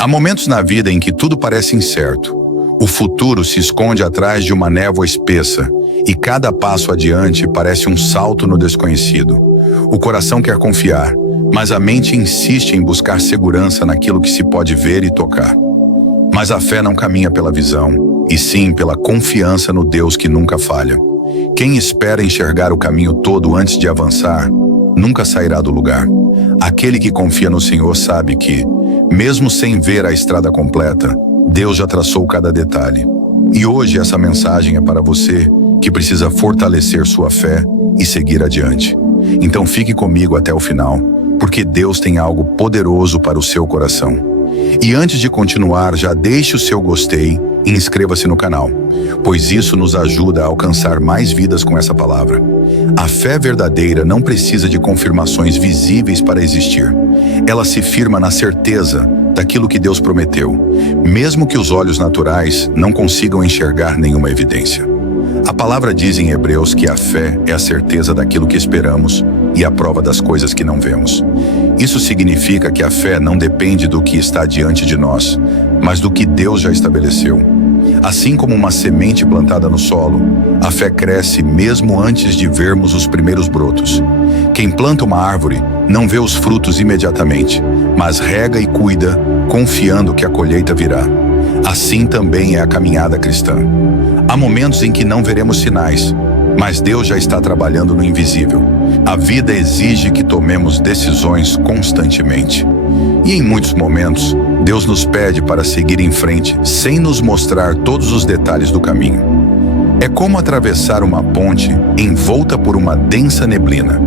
Há momentos na vida em que tudo parece incerto. O futuro se esconde atrás de uma névoa espessa e cada passo adiante parece um salto no desconhecido. O coração quer confiar, mas a mente insiste em buscar segurança naquilo que se pode ver e tocar. Mas a fé não caminha pela visão, e sim pela confiança no Deus que nunca falha. Quem espera enxergar o caminho todo antes de avançar, nunca sairá do lugar. Aquele que confia no Senhor sabe que, mesmo sem ver a estrada completa, Deus já traçou cada detalhe. E hoje essa mensagem é para você que precisa fortalecer sua fé e seguir adiante. Então fique comigo até o final, porque Deus tem algo poderoso para o seu coração. E antes de continuar, já deixe o seu gostei e inscreva-se no canal, pois isso nos ajuda a alcançar mais vidas com essa palavra. A fé verdadeira não precisa de confirmações visíveis para existir. Ela se firma na certeza daquilo que Deus prometeu, mesmo que os olhos naturais não consigam enxergar nenhuma evidência. A palavra diz em Hebreus que a fé é a certeza daquilo que esperamos e a prova das coisas que não vemos. Isso significa que a fé não depende do que está diante de nós, mas do que Deus já estabeleceu. Assim como uma semente plantada no solo, a fé cresce mesmo antes de vermos os primeiros brotos. Quem planta uma árvore não vê os frutos imediatamente, mas rega e cuida, confiando que a colheita virá. Assim também é a caminhada cristã. Há momentos em que não veremos sinais, mas Deus já está trabalhando no invisível. A vida exige que tomemos decisões constantemente. E em muitos momentos, Deus nos pede para seguir em frente, sem nos mostrar todos os detalhes do caminho. É como atravessar uma ponte envolta por uma densa neblina.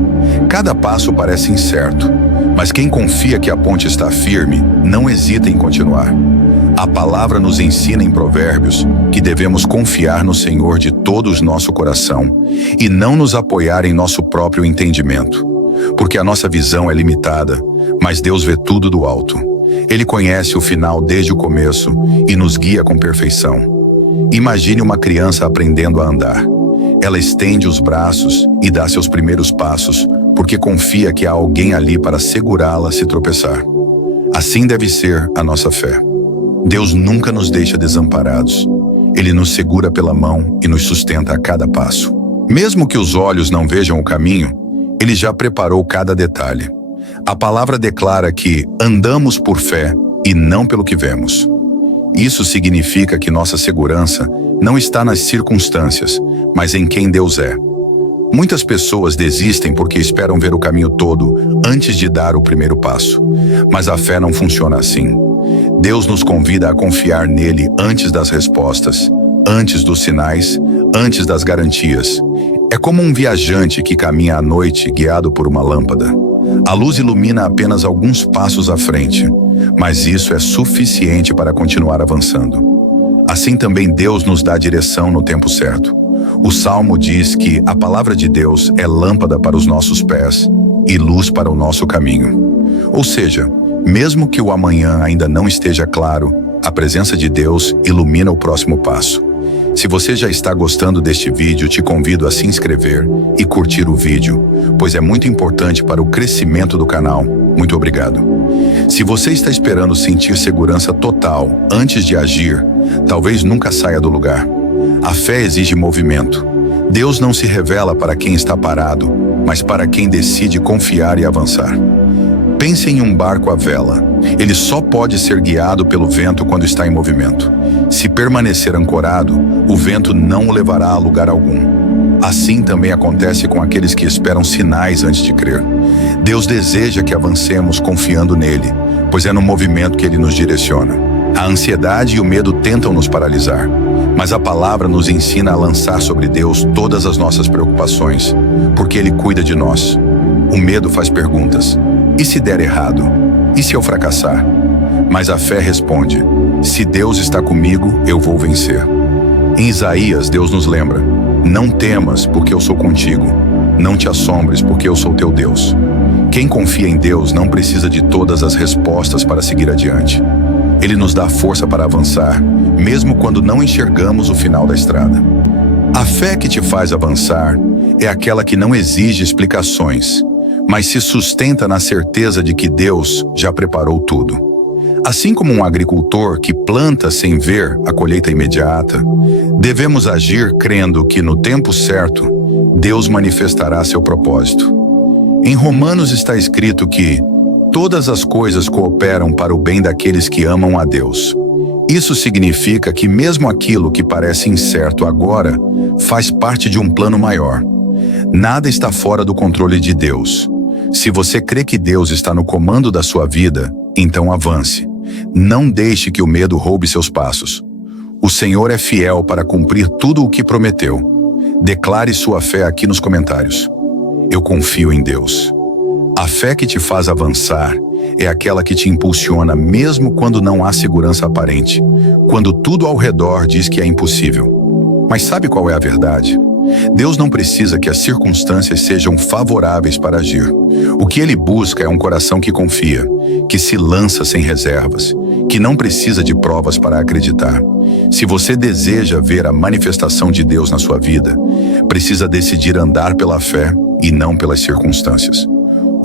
Cada passo parece incerto, mas quem confia que a ponte está firme, não hesita em continuar. A palavra nos ensina em Provérbios que devemos confiar no Senhor de todo o nosso coração e não nos apoiar em nosso próprio entendimento. Porque a nossa visão é limitada, mas Deus vê tudo do alto. Ele conhece o final desde o começo e nos guia com perfeição. Imagine uma criança aprendendo a andar. Ela estende os braços e dá seus primeiros passos, porque confia que há alguém ali para segurá-la se tropeçar. Assim deve ser a nossa fé. Deus nunca nos deixa desamparados. Ele nos segura pela mão e nos sustenta a cada passo. Mesmo que os olhos não vejam o caminho, Ele já preparou cada detalhe. A palavra declara que andamos por fé e não pelo que vemos. Isso significa que nossa segurança não está nas circunstâncias, mas em quem Deus é. Muitas pessoas desistem porque esperam ver o caminho todo antes de dar o primeiro passo. Mas a fé não funciona assim. Deus nos convida a confiar nele antes das respostas, antes dos sinais, antes das garantias. É como um viajante que caminha à noite guiado por uma lâmpada. A luz ilumina apenas alguns passos à frente, mas isso é suficiente para continuar avançando. Assim também Deus nos dá direção no tempo certo. O Salmo diz que a palavra de Deus é lâmpada para os nossos pés e luz para o nosso caminho. Ou seja, mesmo que o amanhã ainda não esteja claro, a presença de Deus ilumina o próximo passo. Se você já está gostando deste vídeo, te convido a se inscrever e curtir o vídeo, pois é muito importante para o crescimento do canal. Muito obrigado. Se você está esperando sentir segurança total antes de agir, talvez nunca saia do lugar. A fé exige movimento. Deus não se revela para quem está parado, mas para quem decide confiar e avançar. Pense em um barco à vela. Ele só pode ser guiado pelo vento quando está em movimento. Se permanecer ancorado, o vento não o levará a lugar algum. Assim também acontece com aqueles que esperam sinais antes de crer. Deus deseja que avancemos confiando nele, pois é no movimento que ele nos direciona. A ansiedade e o medo tentam nos paralisar, mas a palavra nos ensina a lançar sobre Deus todas as nossas preocupações, porque ele cuida de nós. O medo faz perguntas. E se der errado? E se eu fracassar? Mas a fé responde: se Deus está comigo, eu vou vencer. Em Isaías, Deus nos lembra: não temas, porque eu sou contigo. Não te assombres, porque eu sou teu Deus. Quem confia em Deus não precisa de todas as respostas para seguir adiante. Ele nos dá força para avançar, mesmo quando não enxergamos o final da estrada. A fé que te faz avançar é aquela que não exige explicações, mas se sustenta na certeza de que Deus já preparou tudo. Assim como um agricultor que planta sem ver a colheita imediata, devemos agir crendo que no tempo certo, Deus manifestará seu propósito. Em Romanos está escrito que todas as coisas cooperam para o bem daqueles que amam a Deus. Isso significa que mesmo aquilo que parece incerto agora faz parte de um plano maior. Nada está fora do controle de Deus. Se você crê que Deus está no comando da sua vida, então avance. Não deixe que o medo roube seus passos. O Senhor é fiel para cumprir tudo o que prometeu. Declare sua fé aqui nos comentários. Eu confio em Deus. A fé que te faz avançar é aquela que te impulsiona mesmo quando não há segurança aparente, quando tudo ao redor diz que é impossível. Mas sabe qual é a verdade? Deus não precisa que as circunstâncias sejam favoráveis para agir. O que Ele busca é um coração que confia, que se lança sem reservas, que não precisa de provas para acreditar. Se você deseja ver a manifestação de Deus na sua vida, precisa decidir andar pela fé e não pelas circunstâncias.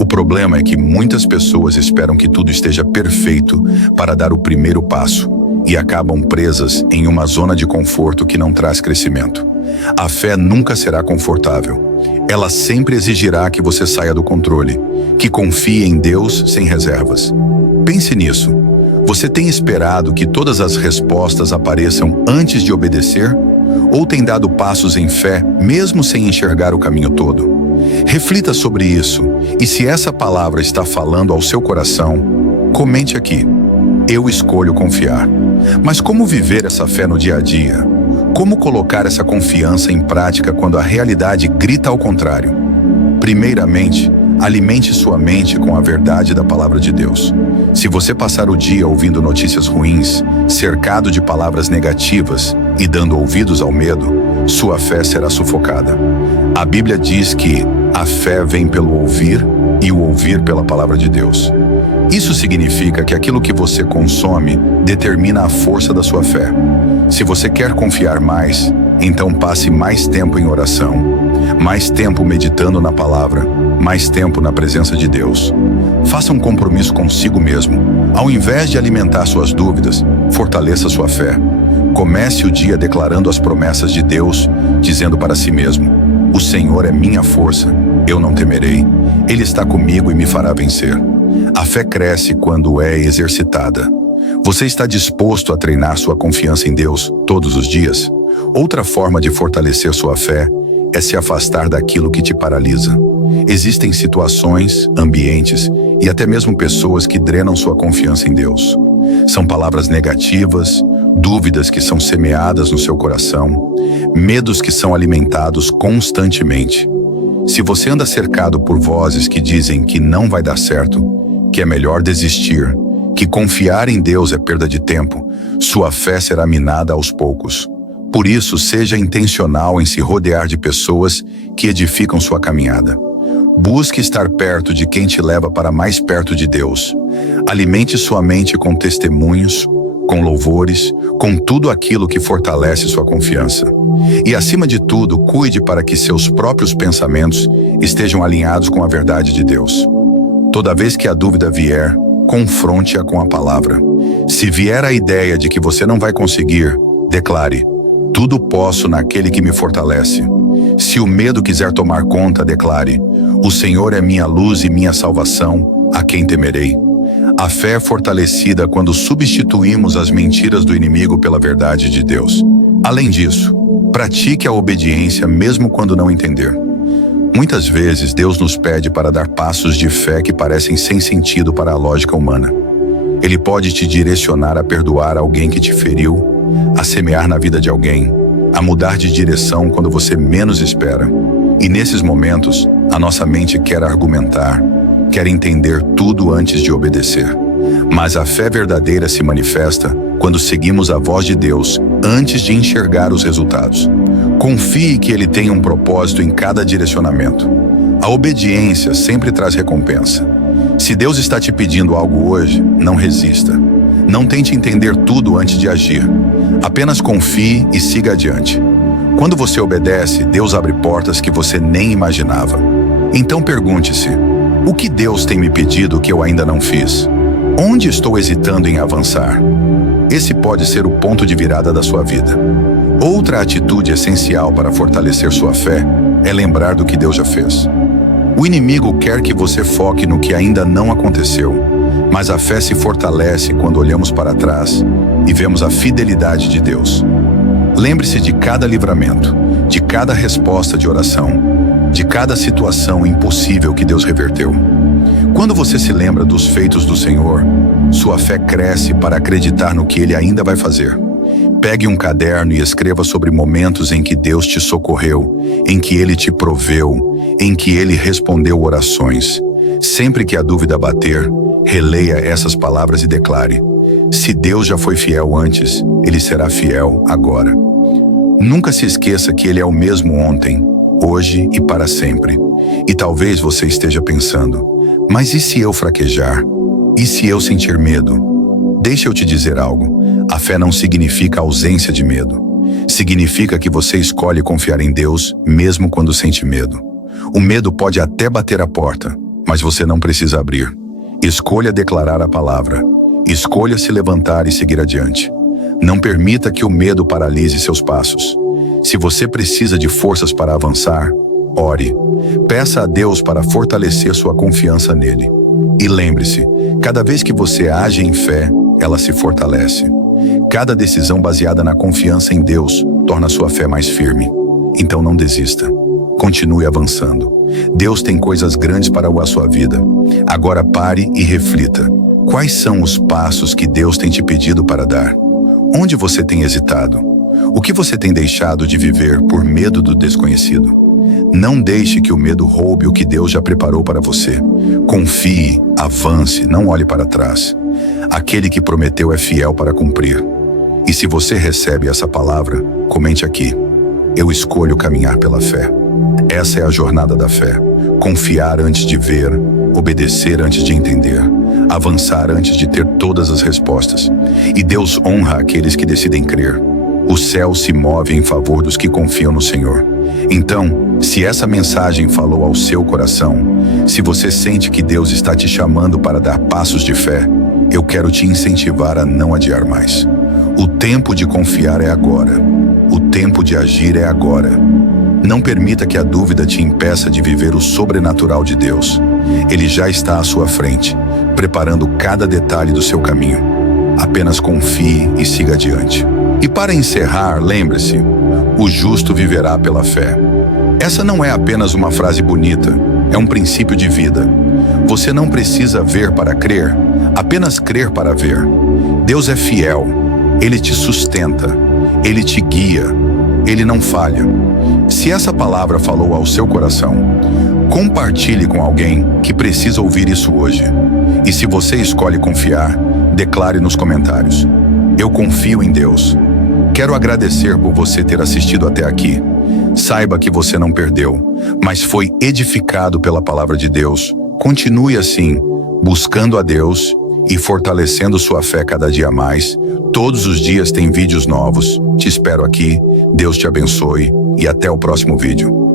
O problema é que muitas pessoas esperam que tudo esteja perfeito para dar o primeiro passo e acabam presas em uma zona de conforto que não traz crescimento. A fé nunca será confortável. Ela sempre exigirá que você saia do controle, que confie em Deus sem reservas. Pense nisso. Você tem esperado que todas as respostas apareçam antes de obedecer? Ou tem dado passos em fé, mesmo sem enxergar o caminho todo? Reflita sobre isso, e se essa palavra está falando ao seu coração, comente aqui. Eu escolho confiar. Mas como viver essa fé no dia a dia? Como colocar essa confiança em prática quando a realidade grita ao contrário? Primeiramente, alimente sua mente com a verdade da palavra de Deus. Se você passar o dia ouvindo notícias ruins, cercado de palavras negativas e dando ouvidos ao medo, sua fé será sufocada. A Bíblia diz que a fé vem pelo ouvir e o ouvir pela palavra de Deus. Isso significa que aquilo que você consome determina a força da sua fé. Se você quer confiar mais, então passe mais tempo em oração, mais tempo meditando na palavra, mais tempo na presença de Deus. Faça um compromisso consigo mesmo. Ao invés de alimentar suas dúvidas, fortaleça sua fé. Comece o dia declarando as promessas de Deus, dizendo para si mesmo: o Senhor é minha força, eu não temerei. Ele está comigo e me fará vencer. A fé cresce quando é exercitada. Você está disposto a treinar sua confiança em Deus todos os dias? Outra forma de fortalecer sua fé é se afastar daquilo que te paralisa. Existem situações, ambientes e até mesmo pessoas que drenam sua confiança em Deus. São palavras negativas, dúvidas que são semeadas no seu coração, medos que são alimentados constantemente. Se você anda cercado por vozes que dizem que não vai dar certo, que é melhor desistir, que confiar em Deus é perda de tempo, sua fé será minada aos poucos. Por isso, seja intencional em se rodear de pessoas que edificam sua caminhada. Busque estar perto de quem te leva para mais perto de Deus. Alimente sua mente com testemunhos, com louvores, com tudo aquilo que fortalece sua confiança. E, acima de tudo, cuide para que seus próprios pensamentos estejam alinhados com a verdade de Deus. Toda vez que a dúvida vier, confronte-a com a palavra. Se vier a ideia de que você não vai conseguir, declare: tudo posso naquele que me fortalece. Se o medo quiser tomar conta, declare: o Senhor é minha luz e minha salvação, a quem temerei. A fé é fortalecida quando substituímos as mentiras do inimigo pela verdade de Deus. Além disso, pratique a obediência mesmo quando não entender. Muitas vezes Deus nos pede para dar passos de fé que parecem sem sentido para a lógica humana. Ele pode te direcionar a perdoar alguém que te feriu, a semear na vida de alguém, a mudar de direção quando você menos espera. E nesses momentos, a nossa mente quer argumentar, quer entender tudo antes de obedecer. Mas a fé verdadeira se manifesta quando seguimos a voz de Deus antes de enxergar os resultados. Confie que Ele tem um propósito em cada direcionamento. A obediência sempre traz recompensa. Se Deus está te pedindo algo hoje, não resista. Não tente entender tudo antes de agir. Apenas confie e siga adiante. Quando você obedece, Deus abre portas que você nem imaginava. Então pergunte-se: O que Deus tem me pedido que eu ainda não fiz? Onde estou hesitando em avançar? Esse pode ser o ponto de virada da sua vida. Outra atitude essencial para fortalecer sua fé é lembrar do que Deus já fez. O inimigo quer que você foque no que ainda não aconteceu, mas a fé se fortalece quando olhamos para trás e vemos a fidelidade de Deus. Lembre-se de cada livramento, de cada resposta de oração, de cada situação impossível que Deus reverteu. Quando você se lembra dos feitos do Senhor, sua fé cresce para acreditar no que Ele ainda vai fazer. Pegue um caderno e escreva sobre momentos em que Deus te socorreu, em que Ele te proveu, em que Ele respondeu orações. Sempre que a dúvida bater, releia essas palavras e declare: se Deus já foi fiel antes, Ele será fiel agora. Nunca se esqueça que Ele é o mesmo ontem, hoje e para sempre. E talvez você esteja pensando: mas e se eu fraquejar? E se eu sentir medo? Deixa eu te dizer algo. A fé não significa ausência de medo. Significa que você escolhe confiar em Deus mesmo quando sente medo. O medo pode até bater a porta, mas você não precisa abrir. Escolha declarar a palavra. Escolha se levantar e seguir adiante. Não permita que o medo paralise seus passos. Se você precisa de forças para avançar, ore. Peça a Deus para fortalecer sua confiança nele. E lembre-se, cada vez que você age em fé, ela se fortalece. Cada decisão baseada na confiança em Deus torna sua fé mais firme. Então não desista. Continue avançando. Deus tem coisas grandes para a sua vida. Agora pare e reflita. Quais são os passos que Deus tem te pedido para dar? Onde você tem hesitado? O que você tem deixado de viver por medo do desconhecido? Não deixe que o medo roube o que Deus já preparou para você. Confie, avance, não olhe para trás. Aquele que prometeu é fiel para cumprir. E se você recebe essa palavra, comente aqui: eu escolho caminhar pela fé. Essa é a jornada da fé. Confiar antes de ver, obedecer antes de entender, avançar antes de ter todas as respostas. E Deus honra aqueles que decidem crer. O céu se move em favor dos que confiam no Senhor. Então, se essa mensagem falou ao seu coração, se você sente que Deus está te chamando para dar passos de fé, eu quero te incentivar a não adiar mais. O tempo de confiar é agora. O tempo de agir é agora. Não permita que a dúvida te impeça de viver o sobrenatural de Deus. Ele já está à sua frente, preparando cada detalhe do seu caminho. Apenas confie e siga adiante. E para encerrar, lembre-se: o justo viverá pela fé. Essa não é apenas uma frase bonita, é um princípio de vida. Você não precisa ver para crer, apenas crer para ver. Deus é fiel, Ele te sustenta, Ele te guia, Ele não falha. Se essa palavra falou ao seu coração, compartilhe com alguém que precisa ouvir isso hoje. E se você escolhe confiar, declare nos comentários: eu confio em Deus. Quero agradecer por você ter assistido até aqui. Saiba que você não perdeu, mas foi edificado pela palavra de Deus. Continue assim, buscando a Deus e fortalecendo sua fé cada dia mais. Todos os dias tem vídeos novos. Te espero aqui. Deus te abençoe e até o próximo vídeo.